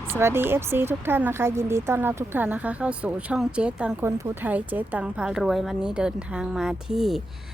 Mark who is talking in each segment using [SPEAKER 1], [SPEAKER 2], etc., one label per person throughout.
[SPEAKER 1] สวัสดี FC ทุกท่านนะคะยินดีต้อนรับทุกท่านนะคะเข้าสู่ช่องเจ๊ตังคนภูไทยเจ๊ตังพารวยวันนี้เดินทางมาที่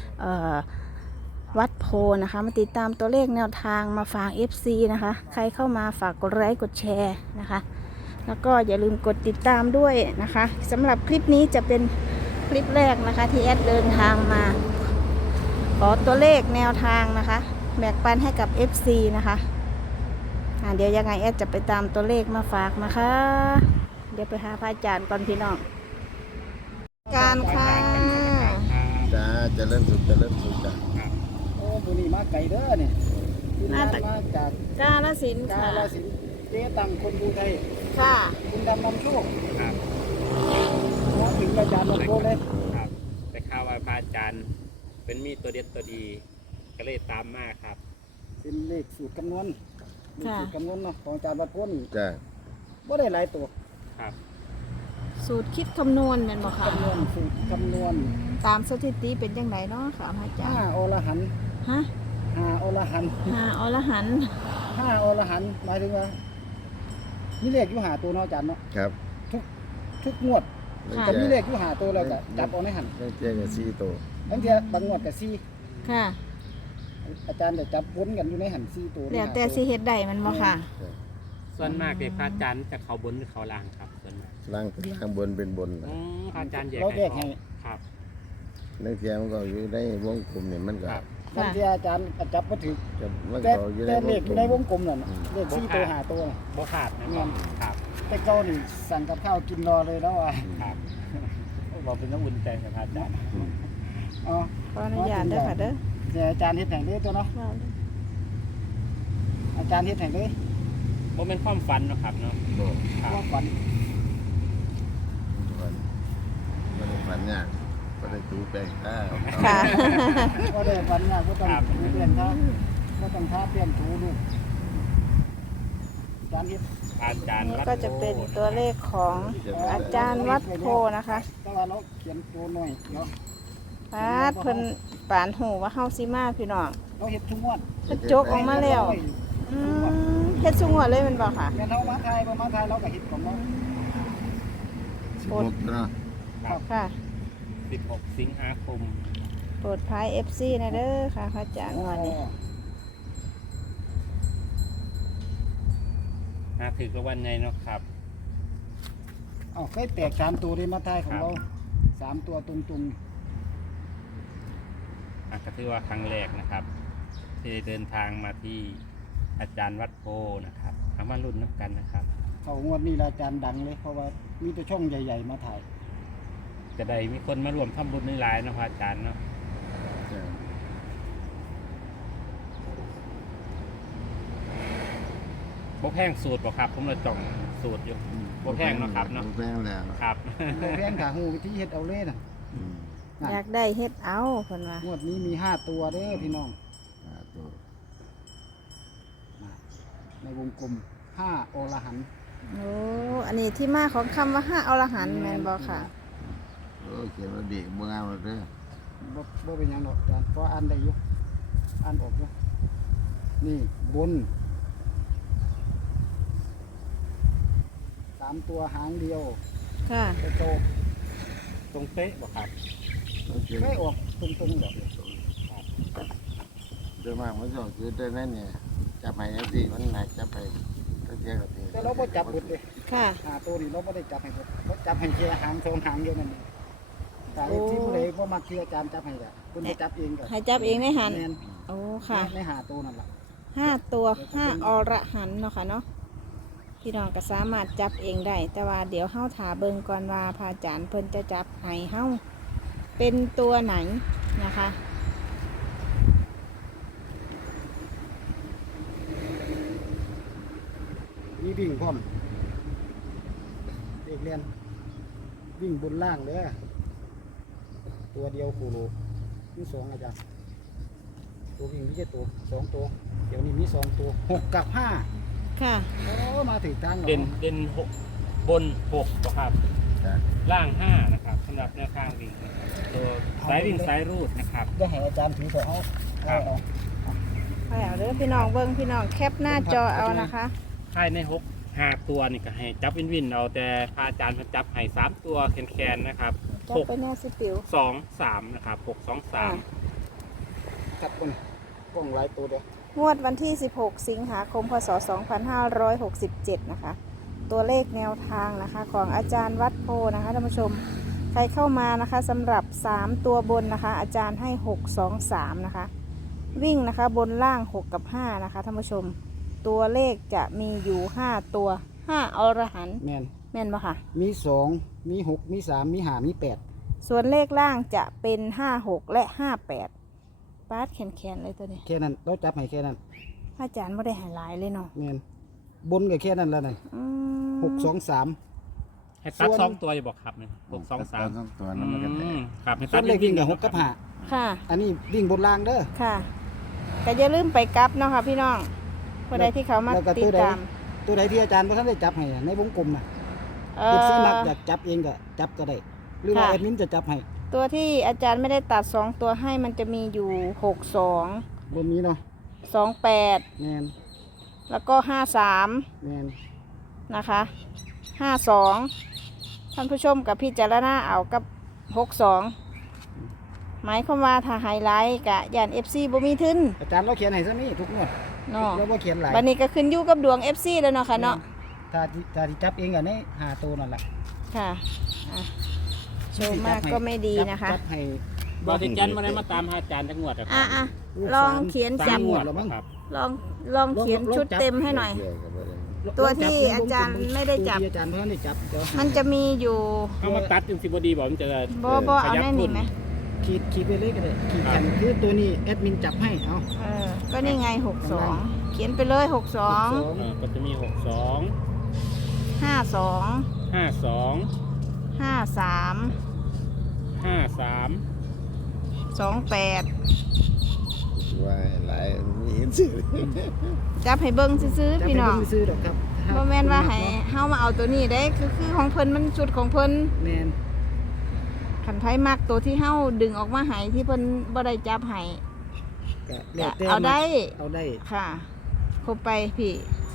[SPEAKER 1] วัดโพนะคะมาติดตามตัวเลขแนวทางมาฝาก FC นะคะใครเข้ามาฝากกดไลค์กดแชร์นะคะแล้วก็อย่าลืมกดติดตามด้วยนะคะสำหรับคลิปนี้จะเป็นคลิปแรกนะคะที่แอดเดินทางมาขอตัวเลขแนวทางนะคะแบ่งปันให้กับ FC นะคะเดี๋ยวยังไงแอดจะไปตามตัวเลขมาฝากนะคะเดี๋ยวไปหาพระอาจารย์ก่อนพี่น้องการค่ะ
[SPEAKER 2] จ้าจะเริ่มสุดจ้ะ
[SPEAKER 3] โอ้บุรีมาไก่เด้อเนี่ยที่มาจาก
[SPEAKER 1] กาลสินธุ์
[SPEAKER 3] กา
[SPEAKER 1] ค่ะ
[SPEAKER 3] ฬสินธุ์เจ๊ตังคนบูไทย
[SPEAKER 1] ค่ะ
[SPEAKER 3] คุณดำนำโชค
[SPEAKER 4] ครับ
[SPEAKER 3] มาถึงอาจารย์หลวงโตเลย
[SPEAKER 4] ครับแต่ข่าวว่าพระอาจารย์เป็นมีตัวเด็ดตัวดี ก็เลยตามมาครับ
[SPEAKER 3] เป็นเลขสูตรคำนวณเลข
[SPEAKER 1] ค่ะ
[SPEAKER 3] สูตรคำนวณเนาะของอาจารย์วัดพ้น
[SPEAKER 2] จ้า
[SPEAKER 3] บ่ได้หลายตัว
[SPEAKER 4] ครับ
[SPEAKER 1] สูตรคิดคำนวณแม่นบ่ค่ะ
[SPEAKER 3] คำนวณสูตรคำนวณ
[SPEAKER 1] ตามสถิติเป็นจังไดเนาะค่ะพระอาจารย์
[SPEAKER 3] 5อรหันต์
[SPEAKER 1] ฮะ
[SPEAKER 3] 5อรหันต์
[SPEAKER 1] หาอรหันต์
[SPEAKER 3] 5อรหันต์หมายถึงว่ามีเลขอยู่หาตัวเนาะอาจารย์เนาะ
[SPEAKER 2] ครับ
[SPEAKER 3] ทุกงวดจะมีเลขอยู่หาตัวแล้วก็จับเอาในหัน
[SPEAKER 2] ไม่เจ๊กับซีโตว
[SPEAKER 3] บางทีบางงวดก็4
[SPEAKER 1] ค่ะ
[SPEAKER 3] อาจารย์จะจับวนกันอยู่ในหัน4ตัว
[SPEAKER 1] แล้วแต่สิเฮ็ดได้แมันบ่ค่ะ
[SPEAKER 4] ส่วนมากเนี่ยพระอาจารย์จะเขาบนหรือเขาล่างครับส่วนมาก
[SPEAKER 2] ล่างเป็นล่างบนเป็นบน
[SPEAKER 4] พระอาจารย์แยก
[SPEAKER 3] เราแยกให้
[SPEAKER 4] ครับ
[SPEAKER 2] นักเทียมนก็อยู่ในวงกลมเนี่ยมันก็
[SPEAKER 4] ครับ
[SPEAKER 3] บางทีอาจารย์จับมาถึง
[SPEAKER 2] จะมัน
[SPEAKER 3] แต่
[SPEAKER 2] ก็อยู่ใน
[SPEAKER 3] แต่
[SPEAKER 2] ว
[SPEAKER 3] เล
[SPEAKER 2] ง
[SPEAKER 3] ข
[SPEAKER 2] ก
[SPEAKER 3] อ
[SPEAKER 2] ล
[SPEAKER 3] ยู่ในว
[SPEAKER 2] ม
[SPEAKER 3] งกลมนั่นน่ะเลข4ตัว5ตัวน่ะ
[SPEAKER 4] บ่ขาดนะครับครับ
[SPEAKER 3] แต่เก่านี่สั่งกับข้าวกินรอเลยแล้วอ่ะ
[SPEAKER 4] ครับเราเป็นต้องอุ่นใจกับพระอาจารย์
[SPEAKER 3] อ๋อ
[SPEAKER 1] ขออนุญาตเด้อค่ะเด้อ
[SPEAKER 3] เดี๋ยวอาจารย์เฮ็ดให้เลยตัวเนาะอาจารย์เฮ็ดให้เลย
[SPEAKER 4] บ่เป็นความฝันเนาะครับเนาะ
[SPEAKER 2] บอก
[SPEAKER 4] ครับ
[SPEAKER 3] ว่าฝัน
[SPEAKER 2] มันฝันยากก็ได้ตูแปลงข้าว
[SPEAKER 1] ค่ะ
[SPEAKER 3] ก็ได้ฝันยากก็ต้องเปลี่ยนท่าก็ต้องท่าเปลี่ยนถูลูกอาจารย์เฮ็ด
[SPEAKER 4] พระอาจารย์
[SPEAKER 1] นี่
[SPEAKER 4] วัด
[SPEAKER 1] ก็จะเป็นตัวเลขของอาจารย์วัดโพนะคะ
[SPEAKER 3] แต่ว่าเราเขียนตัวหน่อยเนาะ
[SPEAKER 1] ปาดเพิ่นปานหูว่าเฮาสิมาพี่น้อง
[SPEAKER 3] เราเฮ็ดทุกงวด
[SPEAKER 1] เพิ่นจกออกมาแล้วเฮ็ดซุงหัวดเลยแมันบ่ค่ะ
[SPEAKER 3] แม่นเฮามาไทยบ่มาไทยเราก็เฮ็ดของเรา
[SPEAKER 2] 16เนาะ
[SPEAKER 4] ครับ
[SPEAKER 1] ค่ะ
[SPEAKER 4] 16 สิงหาคม
[SPEAKER 1] โปรดภาย FC นะเด้อค่ะพระอาจารย์วันนี้
[SPEAKER 4] ถือกับวันไงเนาะครับ
[SPEAKER 3] อ้าวเคยแตก3ตัวเลยมาไทยของเรา3ตัวตรง
[SPEAKER 4] ก็ถือว่าครั้งแรกนะครับ ที่เดินทางมาที่อาจารย์วัดโพนะครับเอามารุ่นน้ำกันนะครับ
[SPEAKER 3] ๆเขางวดนี้ละอาจารย์ดังเลยเพราะว่ามีแต่ช่องใหญ่ๆมาถ่าย
[SPEAKER 4] จะได้มีคนมารวมทำบุญในหลายๆเนาะพระอาจารย์เนาะ
[SPEAKER 2] จ้า
[SPEAKER 4] บ่แพงสูตรบ่ครับ ผมเลยจ่องสูตรอยู่บ่แพงเนาะครับเนาะ
[SPEAKER 2] บ่แพงแล้ว
[SPEAKER 4] ครับ
[SPEAKER 3] โรงแพงขาหูวิธีเฮ็ดเอาเลยน่ะ
[SPEAKER 2] อืม
[SPEAKER 1] อยากได้เฮ็ดเอาเพิ่นว่าง
[SPEAKER 3] วดนี้มี5ตัวเด้อพี่น้อง
[SPEAKER 2] ตัว
[SPEAKER 3] ในวงกลม5อรหันต์
[SPEAKER 1] โอ้อันนี้ที่มาของคำว่าห้าอรหันต์แม่นบ่ค่ะ
[SPEAKER 2] โอ้เขียนว่าเด็กเมื่อเอาเด้อ
[SPEAKER 3] บ่เป็นหยังดอกอาจารย์เพราะอ่านได้อยู่อ่านออกอยู่นี่บน3ตัวหางเดียว
[SPEAKER 1] ค่ะ
[SPEAKER 3] กระโจก
[SPEAKER 4] ตรงเป๊ะบ่ครับ
[SPEAKER 2] เขียน
[SPEAKER 3] ไม่ออกตรงๆดอก
[SPEAKER 2] โดยมากมันก็คือได้นั่นเนี่ยจับให้สิมันหนักจับไปก็เจ๊กับที
[SPEAKER 3] แต่เราบ่จับหมดเลย
[SPEAKER 1] ค่ะ
[SPEAKER 3] ตัวนี้เราบ่ได้จับให้หมดเราจับให้แค่หางสองหางเดียวนั่นเองแต่ไอ้ที่ผู้ใดบ่มักที่อาจารย์จับให้อ่ะคุณไปจับเองก็
[SPEAKER 1] ให้จับเองในหัน
[SPEAKER 3] แม่น
[SPEAKER 1] โอ้ค่ะ
[SPEAKER 3] ในหาตัวนั่นล่ะ
[SPEAKER 1] 5 ตัว 5 อรหันต์เนาะค่ะเนาะพี่น้องก็สามารถจับเองได้ แต่ว่าเดี๋ยวเฮาถาเบิ่งก่อนว่าพระอาจารย์เพิ่นจะจับให้เฮาเป็นตัวไหนนะคะ
[SPEAKER 3] มีวิ่งพร้อมเด็กเรียนวิ่งบนล่างเด้อตัวเดียวคูโรมี2อาจารย์ตัววิ่งมีแค่ตัว2ตัวเดี๋ยวนี้มี2ตัว6กับ5
[SPEAKER 1] ค่ะ
[SPEAKER 3] โอ้มาถึงทางแล้ว
[SPEAKER 4] เด่นหกบน6บ่ครับ
[SPEAKER 2] จ้า
[SPEAKER 4] ล่าง5นะครับสำหรับแนวข้างวิ่งนะครับตัวสายวิ่งสายรูดนะครับ
[SPEAKER 3] ได้ให้อาจารย์ถือเถอะเอา
[SPEAKER 4] ครับ
[SPEAKER 3] เอา
[SPEAKER 1] ไปเอาเด้อพี่น้องเบิ่งพี่น้องแคปหน้าจอเอานะคะ
[SPEAKER 4] ภายใน6 5 ตัวนี่ก็ให้จับวินเอาแต่พระอาจารย์เพิ่นจับให้3 ตัวแคนๆนะครับ
[SPEAKER 1] จับไปแน่สิปิว
[SPEAKER 4] 623นะครับ623
[SPEAKER 3] จับคนกล้องหลายตัวเดียว
[SPEAKER 1] งวดวันที่ 16 สิงหาคม พศ 2567 นะคะ ตัวเลขแนวทางนะคะของอาจารย์วัดโพนะคะท่านผู้ชม ใครเข้ามานะคะสำหรับ 3 ตัวบนนะคะ อาจารย์ให้ 623 นะคะ วิ่งนะคะบนล่าง 6 กับ 5 นะคะท่านผู้ชม ตัวเลขจะมีอยู่ 5 ตัว 5 อรหันต์
[SPEAKER 3] แมน
[SPEAKER 1] แม่นปะคะ
[SPEAKER 3] มี2มี6มี3มี5มี8
[SPEAKER 1] ส่วนเลขล่างจะเป็น 56 และ 58ปาดแขนๆเลยตัวนี้
[SPEAKER 3] แค่นั้นเราจับให้แค่นั้น
[SPEAKER 1] อาจารย์ไม่ได้ใหายลายเลยเนาะ
[SPEAKER 3] แมนบนก็แค่นั้นแล้วนั่น
[SPEAKER 1] อืม
[SPEAKER 3] 6 2 3
[SPEAKER 4] ให้ตัด
[SPEAKER 3] ส่วน
[SPEAKER 4] 2 ตัวอย่าบอกครับเนี่ย623
[SPEAKER 2] สองตัวนั้นมันก็แตก
[SPEAKER 4] ครับให้
[SPEAKER 3] ส่
[SPEAKER 4] ตั
[SPEAKER 3] ว
[SPEAKER 4] ด
[SPEAKER 3] นเลขวิ่งกับ6กับ
[SPEAKER 1] ค่ะ
[SPEAKER 3] 5อันนี้วิ่งบนล่างเด้อ
[SPEAKER 1] ค่ะแต่อย่าลืมไปกลับเนาะค่ะพี่น้องคนใดที่เขามา
[SPEAKER 3] แล้วก็
[SPEAKER 1] ติดตาม
[SPEAKER 3] ตัวใดที่อาจารย์บ่ทันได้จับให้ในวงกลมน่ะ
[SPEAKER 1] เอ
[SPEAKER 3] เอฟซี
[SPEAKER 1] อ
[SPEAKER 3] มักอยากจับเองก็จับก็ได้หรือว่า
[SPEAKER 1] ค่ะ
[SPEAKER 3] แอดมินจะจับให้
[SPEAKER 1] ตัวที่อาจารย์ไม่ได้ตัด 2 ตัวให้มันจะมีอยู่ 62
[SPEAKER 3] บนนี้เนาะ
[SPEAKER 1] 28
[SPEAKER 3] แมน
[SPEAKER 1] แล้วก็ 53
[SPEAKER 3] แมน
[SPEAKER 1] นะคะ52ท่านผู้ชมกับพี่จารณาเอากับ 62 หมายความว่าถ้าไฮไลท์กะยาน FC บ่มีทุน
[SPEAKER 3] อาจารย์เราเขียนให้ซะนี่ทุกงวด
[SPEAKER 1] เนาะ
[SPEAKER 3] เราบ่เขียนหลาย
[SPEAKER 1] บัดนี้ก็ขึ้นอยู่กับดวง FC แล้วเนาะค่ะเนาะ
[SPEAKER 3] ถ้าที่จับเองก็ใน5ตัวนั่นแหละ
[SPEAKER 1] ค่ะอ่ะโชว์มากก็ไม่ดีนะคะ
[SPEAKER 3] จับให้
[SPEAKER 4] บอสิจันมาได้มาตามพระอาจารย์จังหวัดอะค
[SPEAKER 1] อ่ะ
[SPEAKER 4] รับ
[SPEAKER 1] อ่ะลองเขียน
[SPEAKER 4] สา
[SPEAKER 1] จั
[SPEAKER 4] ม
[SPEAKER 1] บ
[SPEAKER 4] งวด
[SPEAKER 3] แล้วมั้ง
[SPEAKER 4] ครับ
[SPEAKER 1] ลองเขียนชุดเต็มให้หน่อย
[SPEAKER 2] เรื่อยๆก็บ่ได้
[SPEAKER 1] ตัวที่อาจารย์ไม่ได้จับ
[SPEAKER 3] ตัวที่อาจารย์เพิ่นได้จับเดี๋ยว
[SPEAKER 1] มันจะมีอยู่
[SPEAKER 4] เอามาตัดจนสิบดีบอกมันจะ
[SPEAKER 1] บ่เอาแน่นี่ไหม
[SPEAKER 3] ขีดไปเลยก็ได้ขีดกันคือตัวนี้แอดมินจับให้เอา
[SPEAKER 1] เออ ก็นี่ไง 62 เขียนไปเลย 62
[SPEAKER 4] ก็จะมี62
[SPEAKER 1] 52
[SPEAKER 4] 52
[SPEAKER 1] 53
[SPEAKER 4] 53
[SPEAKER 1] 28
[SPEAKER 2] ว่าหลายมีชื่อ
[SPEAKER 1] จับให้เบิ่งซื้อ
[SPEAKER 3] จับ
[SPEAKER 1] ๆพี่
[SPEAKER 3] ให้
[SPEAKER 1] น้อง
[SPEAKER 3] เพิ่นซื้อดอกครับ
[SPEAKER 1] บ่แม่นว่าให้เฮามาเอาตัวนี้ได้คือของเพิ่นมันชุดของเพิ่น
[SPEAKER 3] แม่น
[SPEAKER 1] คันไผมักตัวที่เฮาดึงออกมาให้ที่เพิ่นบ่ได้จับให้
[SPEAKER 3] ก็แล้วแต่
[SPEAKER 1] เอาได้
[SPEAKER 3] เอาได้
[SPEAKER 1] ค่ะครบไปพี่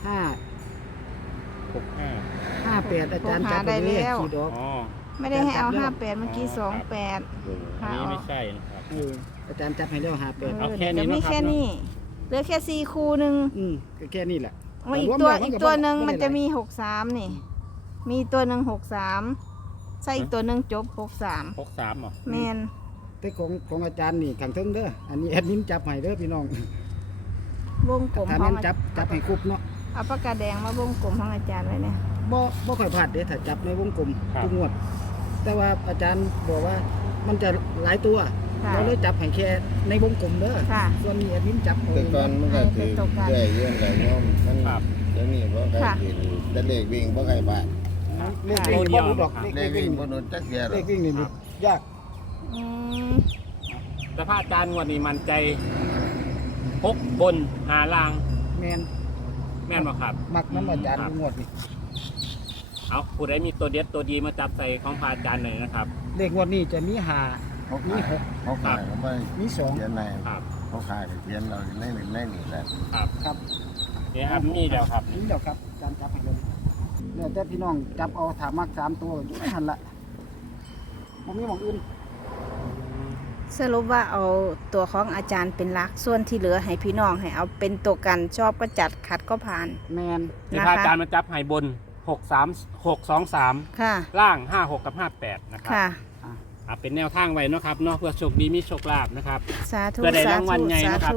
[SPEAKER 3] 5
[SPEAKER 4] 65
[SPEAKER 3] 58อาจารย์
[SPEAKER 1] ผมหา
[SPEAKER 3] จับ
[SPEAKER 1] ได้
[SPEAKER 3] ไปเลย
[SPEAKER 1] แล้ว
[SPEAKER 3] ขีดออก
[SPEAKER 4] อ๋อ
[SPEAKER 1] ไม่ได้ให้เอา
[SPEAKER 3] จับแล้ว
[SPEAKER 1] 58เมื่อกี้
[SPEAKER 4] อ๋อ
[SPEAKER 1] 28
[SPEAKER 4] อันนี้ไม่ใช่นะครับ
[SPEAKER 3] อาจารย์จับให้แล้ว58
[SPEAKER 4] เอาแค่นี้
[SPEAKER 1] เดี๋ยวมี
[SPEAKER 4] เนาะครับ
[SPEAKER 1] แค่นี้เหลือแค่4คู่หนึง
[SPEAKER 3] ก็แค่นี้แหละ
[SPEAKER 1] โอ้ยอีก
[SPEAKER 3] รวม
[SPEAKER 1] ตัว
[SPEAKER 3] แล้ว
[SPEAKER 1] อีก
[SPEAKER 3] ก็
[SPEAKER 1] ตัว
[SPEAKER 3] บ่
[SPEAKER 1] หนึ่ง
[SPEAKER 3] บ่ได้
[SPEAKER 1] มันจะ
[SPEAKER 3] หลาย
[SPEAKER 1] มี63นี่ มีตัวหนึ่ง63ใส่อีกตัวหนึ่งจบ63
[SPEAKER 4] 63เหรอ
[SPEAKER 1] แมน
[SPEAKER 3] แต่ของอาจารย์นี่ขังเทิงเด้ออันนี้แอดมินจับให้เด้อพี่น้อง
[SPEAKER 1] วงกลม
[SPEAKER 3] ถ้า
[SPEAKER 1] ขอ
[SPEAKER 3] แม่
[SPEAKER 1] ง
[SPEAKER 3] นจับให้ครบเนาะ
[SPEAKER 1] เอาปากกาแดงมาวงกลมของอาจารย์ไว้เนี่ย
[SPEAKER 3] บ่ค่อยพลาดเด้ถ้าจับในวงกลมทุกงวด แต่ว่าอาจารย์บอกว่ามันจะหลายตัว
[SPEAKER 1] ค่ะ
[SPEAKER 3] เราเลยจับให้แค่ในวงกลมเด้อ
[SPEAKER 1] ค่ะ
[SPEAKER 3] ส่วนนี้แอดมินจับเอา
[SPEAKER 2] แต่
[SPEAKER 3] เอง
[SPEAKER 2] ก่อนมันก็ถือเรื่อยเยื่อนไหลโยมมัน
[SPEAKER 4] ครับ
[SPEAKER 2] เดี๋ยวนี้บ่ใคร
[SPEAKER 1] ค่ะ
[SPEAKER 2] ถือแต่เลขวิ่งบ่ใครบาด
[SPEAKER 3] เลขวิ่งบ่รู้ดอก
[SPEAKER 2] เลขวิ่งบ่โดนจักเดียวหร
[SPEAKER 3] เล
[SPEAKER 2] อก
[SPEAKER 3] ขวิ่งนี่นี่ยาก
[SPEAKER 1] อืม
[SPEAKER 4] แต่พระอาจารย์งวดนี้มันใจ6บน5ล่าง
[SPEAKER 3] แม่น
[SPEAKER 4] แม่นบ่ครับ
[SPEAKER 3] มักน้ำอาจารย์
[SPEAKER 4] ครับ
[SPEAKER 3] ทุกงวดนี่
[SPEAKER 4] เอาผู้ใดมีตัวเด็ดตัวดีมาจับใส่ของพระอาจารย์หน่อยนะครับ
[SPEAKER 3] เลขงวดนี้จะมี5
[SPEAKER 2] เขาขายเขาขายเขาไม่
[SPEAKER 3] มี2
[SPEAKER 2] เขียนใน
[SPEAKER 4] ครับ
[SPEAKER 2] เขาขายก็เขียนเราในนี่แหละ
[SPEAKER 4] ครับ
[SPEAKER 3] ครับ
[SPEAKER 4] นี่ครับมีแล้วครับ
[SPEAKER 3] นี่เดี๋ยวครับอาจารย์จับให้เลยแล้วแต่พี่น้องจับเอาถามมัก3ตัวอยู่ในหั่นละบ่มีหม่องอื่น
[SPEAKER 1] สรุปว่าเอาตัวของอาจารย์เป็นหลัก ส่วนที่เหลือให้พี่น้องให้เอาเป็นตัวกันชอบก็จัดขัดก็ผ่าน
[SPEAKER 3] แมน
[SPEAKER 4] นี่
[SPEAKER 1] นะ
[SPEAKER 4] พระ
[SPEAKER 1] คะ
[SPEAKER 4] อาจารย์มาจับให้บน623
[SPEAKER 1] ค่ะ
[SPEAKER 4] ล่าง 56 กับ 58 นะครั
[SPEAKER 1] ค่ะ
[SPEAKER 4] เป็นแนวทางไว้เนาะครับเนาะเพื่อโชคดีมีโชคลาภนะครับ
[SPEAKER 1] สาธุ
[SPEAKER 4] เพื่อได้
[SPEAKER 1] สาร
[SPEAKER 4] างวัล
[SPEAKER 1] ธุ
[SPEAKER 4] ใหญ่
[SPEAKER 1] สา
[SPEAKER 4] นะครับ
[SPEAKER 1] ธุ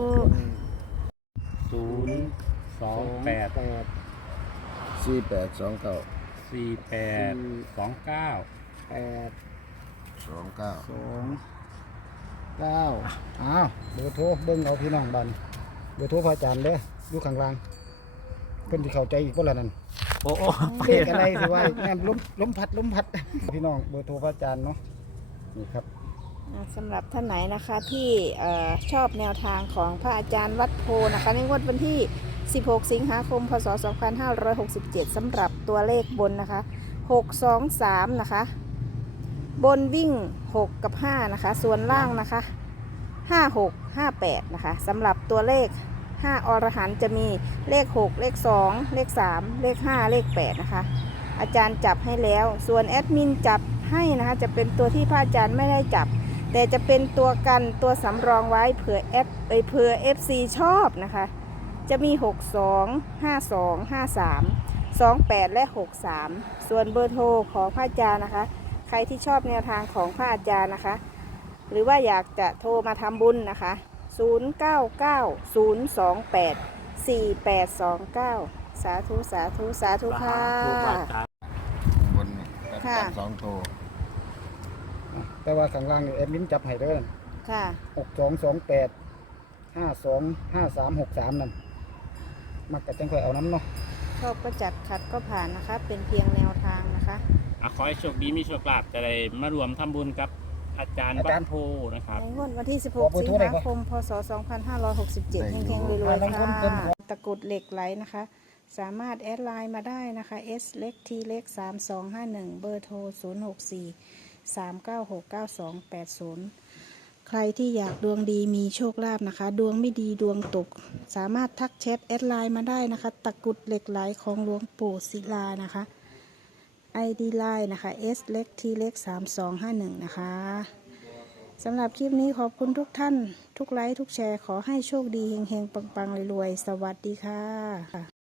[SPEAKER 4] 028
[SPEAKER 2] 4829
[SPEAKER 4] 48 29
[SPEAKER 3] 8
[SPEAKER 2] 29
[SPEAKER 3] 2 9อ้าวเบอร์โทรเบิ่งเอาพี่น้องบันเบอร์โทรพระอาจารย์เด้ออยู่ข้างล่างเพิ่นสิเข้าใจอีกบ่ล่ะนั่น
[SPEAKER 4] โอ้โห
[SPEAKER 3] เลขอะไรสิว่าแม่นลมพัดพี่น้องเบอร์โทรพระอาจารย์เนาะนี่ครับ
[SPEAKER 1] สำหรับท่านไหนนะคะที่ชอบแนวทางของพระอาจารย์วัดโพนะคะในงวดวันที่ 16 สิงหาคม พศ 2567 สำหรับตัวเลขบนนะคะ 623 นะคะ บนวิ่ง 6 กับ 5 นะคะ ส่วนล่างนะคะ 56 58 นะคะสำหรับตัวเลข 5 อรหันต์จะมีเลข 6 เลข 2 เลข 3 เลข 5 เลข 8 นะคะ อาจารย์จับให้แล้ว ส่วนแอดมินจับให้นะคะจะเป็นตัวที่พระอาจารย์ไม่ได้จับ แต่จะเป็นตัวกันตัวสำรองไว้เผื่อ FC ชอบนะคะ จะมี 62 52 53 28 และ 63 ส่วนเบอร์โทรของพระอาจารย์นะคะ ใครที่ชอบแนวทางของพระอาจารย์นะคะ หรือว่าอยากจะโทรมาทำบุญนะคะ 0990284829 สาธุสาธุสาธุค่ะ
[SPEAKER 2] บนนี่จั
[SPEAKER 1] ค่ะ
[SPEAKER 2] บสองตัว
[SPEAKER 3] แต่ว่าข้างล่างนี่แอดมินจับให้เด้อ
[SPEAKER 1] ค่ะ
[SPEAKER 3] 6228 525363นั่นมักกะจังค่อยเอาน้ำเนาะ
[SPEAKER 1] ชอบก็จัดขัดก็ผ่านนะคะ เป็นเพียงแนวทางนะคะ
[SPEAKER 4] ขอให้โชคดีมีโชคลาภจะได้มารวมทำบุญกับอาจารย์วัดโพนะครับ
[SPEAKER 1] ในงวดวันที่ 16 สิงหาคม พศ 2567เฮงๆรวยๆค่ะตะกรุดเหล็กไหลนะคะ สามารถแอดไลน์มาได้นะคะ S เล็ก T เล็ก 3251 เบอร์โทร 064 396 9280 ใครที่อยากดวงดีมีโชคลาภนะคะ ดวงไม่ดีดวงตก สามารถทักแชทแอดไลน์มาได้นะคะ ตะกรุดเหล็กไหลของหลวงปู่ศิลานะคะ ID ไลน์นะคะ S เล็ก T เล็ก 3251 นะคะสำหรับคลิปนี้ขอบคุณทุกท่าน ทุกไลค์ทุกแชร์ขอให้โชคดีเฮงๆ ปังๆรวยๆ สวัสดีค่ะ